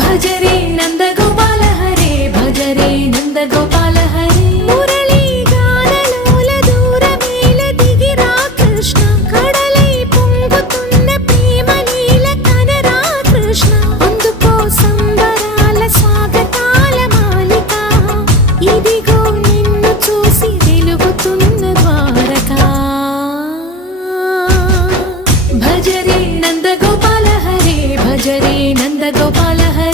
భజరే నందగోపాల హరే భజరే నందగోపాల హరే మురళీ గానలోల దూరమేల దిగిరా కృష్ణ కడలై పొంగుతున్న ప్రేమ లీల కనరా కృష్ణ అందుకో సంబరాల స్వాగతాల మాలిక ఇదిగో నిన్ను చూసి వెలుగుతున్న ద్వారకా భజరే నందగోపాల హరే భజరే నందగోపాల హరే